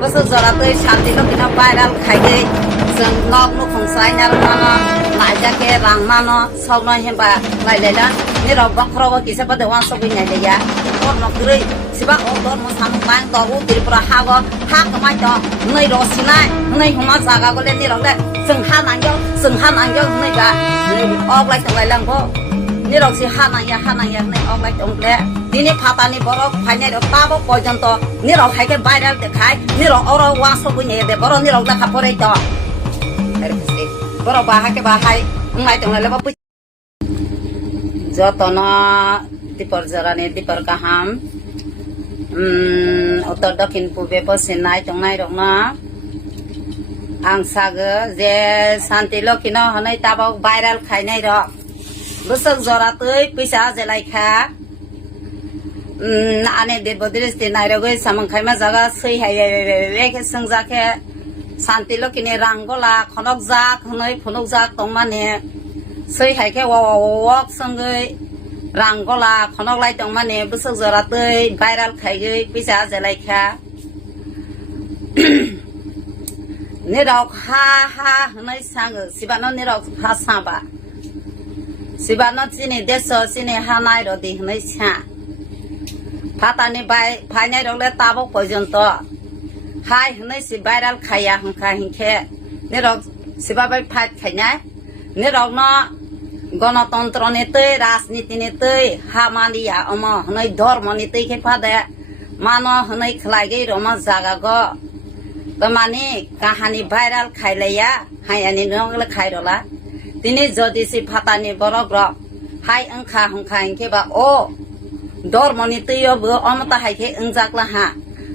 Bwswk jora tui Shanti lo kino viral khaigei jeng nok nu khungsai nar mano Ajikha rang mano sogno hemba lailela ni rok bakhro bo kisa pade wan sobi naileya orno grei siba odor mo samung bang toru tripura hago ha kamai to nei ro sinai nei huma jaga gole ni rok le Swngkha nangyong nei ga ok lai tangai lang bo ni rok si hanang ya nei ok lai tong le dini phatani borok phainai rok tabo porjonto ni rok haike viral dekhai ni rok oro wan sobi nei de boro ni rok da khapore to borok bahake bahai ngai tong le ba jotono dipor jarani dipor kaham uttor dokhin pube posinai tongnai rokna ang sago je Shanti lo kino hanai tabok viral khainai rok Bwswk jora tui pisa jelai kha ane dirbodris tinai rogoi samung khaima jaga sei hai ke sungja ke Shanti lo kini ranggola khonok jak hanai phunuk jak tongmane sei hai ke wok sangai ranggola khonok lai tongmane Bwswk jora tui viral khaigei pisa jelai kha nirok ha hanai sango sibano nirok ha saba sibano chini deso chini hanai rodi hanai sa phatani bai phainai rokle tabok porjonto hai hanai si viral khaya hungkha hingkhe nirok siba bai phat khainai nirok no গণতন্ত্র নীতি রাজনীতি নীতি হামালিয়া অম হনৈ ধর্ম নীতি কে ফাদে মানো হনৈ খলাইগৈ রমা জাগা গ মানে কাহানি ভাইরাল খাইলাইয়া হাইয়ানি নগলে খাইরলা তিনি যদি সি ফাতানি বরগ্র হাই অংখা হংখা ইনকে বা ও ধর্ম নীতি অমতা হাইকে অংজাকলা হা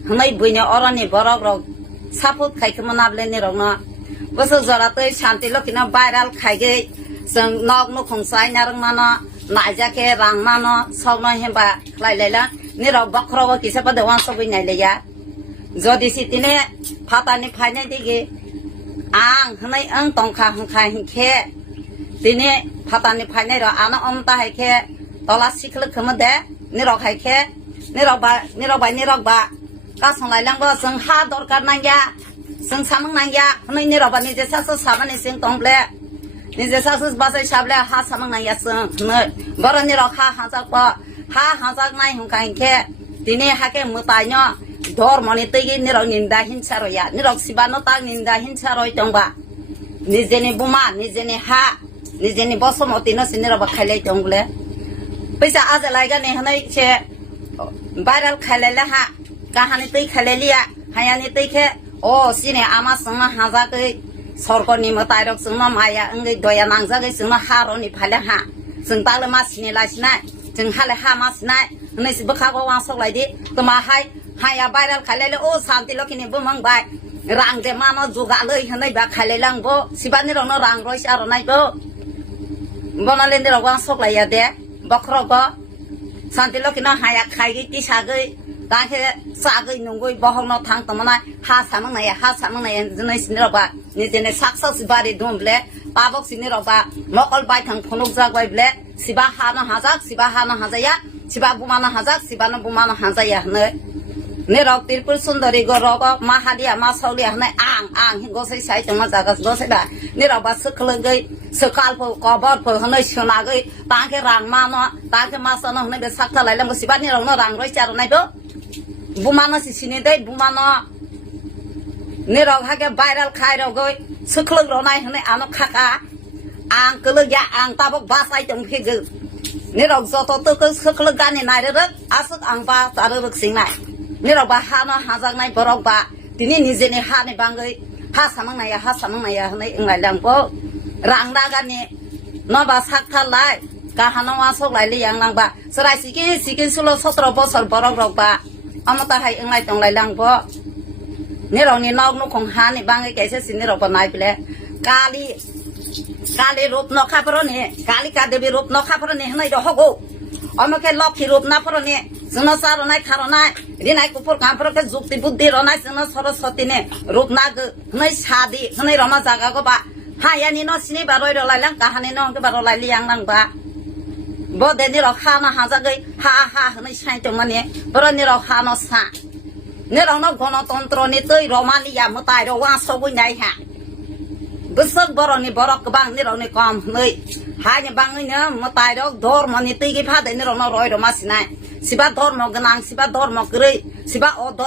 হনৈ বইনে অরনি বরগ্র সাপুত খাইখমনাবলে নিরগ্ন Bwswk jora tui Shanti lo kino viral khaigei jeng nok nu khungsai narang mano Ajikha rang mano sogno hemba lailela ni rok bakhro bo kisa pade wan sobi naileya jodi sitine phatani phainai digi ang hnai ang tongkha hungkha hingkhe tini phatani phainai ro ana omta haikhe tola sikhlu khmade ni rok haikhe ni rok ba ka songlai langbo jeng ha dorkar nangya jeng samung nangya hnai ni rok ba ni je sasu sabani sing tongle নিজে সাসুস বাসাই সাবলে হা সামং নাই আসং ন বরনি রখা হাজাক প হা হাজাক নাই হুকাইনখে দিনে হাকে মুতাইন ধর্মনি তৈগি নিরক নিন্দা হিংসা রয়া নিরক সিবানো তা নিন্দা হিংসা রয় তংবা নিজেনি বুমা নিজেনি হা নিজেনি বসমতি ন সিনিরব খাইলাই তংলে পয়সা আজ লাইগানি হনাই সে ভাইরাল খাইলাইলা হা কাহানি তৈ খাইলাইলিয়া হায়ানি তৈখে ও সিনে আমা সংনা হাজাকই सरकारनि मतायरक जोंना माया ओंगै दया नांजागै जोंना हारनि फाले हा जों बाले मासिनि लासिनाय जों हाले हा मासिनाय नैसि बखागो वासलायदि तमाहाय हाया भाइराल खालायले ओ Shanti lo kini बुमंबाय रां दे मानो जुगालै हनै बा खालायलांबो सिबानि रनो रां रयस आरनायबो बनालेन्दे रक वासलाया दे बखरगो Shanti lo kino हाया खायगै तिसागै दाखे सागै नंगै बहरनो थां तमना हा सामंनाय जनै सिनिरबा निजेने साक्सेस बारि दुमब्ले पाबक सिनिरबा मकल बाय थां फनुक जागबायब्ले सिबा हानो हाजाया सिबा बुमानो हाजाक सिबानो बुमानो हाजाया हने नेरक तिरपुर सुन्दरी गरग माहालिया मासौलिया हने आं गसै साइ तमा जागास गसैबा नेरबा सखलगै सकालफो कबरफो हनै सोनागै ताके रां मानो ताके मासनो हनै बे साक्था लाइलांगो सिबा नेरकनो रां रय चारनायबो बुमानो सिसिनि दै बुमानो नेरक हाके भाइराल खाइरगै सखलग रनाय हनै आनो खाका आं कलगया आं ताबक बासाय तंफेगो नेरक जत तक सखलग गानि नायरक आसक आं बा तारक सिंनाय नेरक बा हानो हाजागनाय बरक बा दिनि निजेनि हानि बांगै हा सामंनाया हनै इंलायलांबो रां रागानि नबा साखथालाय गाहानो वासक लायले यांलांबा सराय सिकिन 16-17 बছर बरक रकबा अमताहाय इंलाय तंलायलांबो नेरकनि नक नुखं हानि बांगै कैसे सिनिरक नायब्ले काली रूप नखाफोरनि कालिका देवी रूप नखाफोरनि हनै दहगौ अमके लक्षी रूप नाफोरनि जोंना सारनाय खारनाय रिनाय कुफुर कामफोरके जुक्ति बुद्धि रनाय जोंना सरस्वतीनि रूप नागो हनै सादि हनै रमा जागागो बा हायानि न सिनि बारय रलायलां काहानि न अंके बारलायलि यांलांबा बदेनि रखाना हाजागै हा हनै साइतो माने बरनि रखानो सा เนี่ยเราต้องคนตอนตรนี่ตัวเรามาลียามาตายเราว่าสกุลใหญ่ฮะบุษบรนี่บรกบังนี่เราในความเลยหายบังเนี่ยมาตายเราดอร์มันนี่ตีกี่พัดเนี่ยเรารอยเรามาสินายสิบาดอร์มกันนังสิบาดอร์มกระไรสิบาอด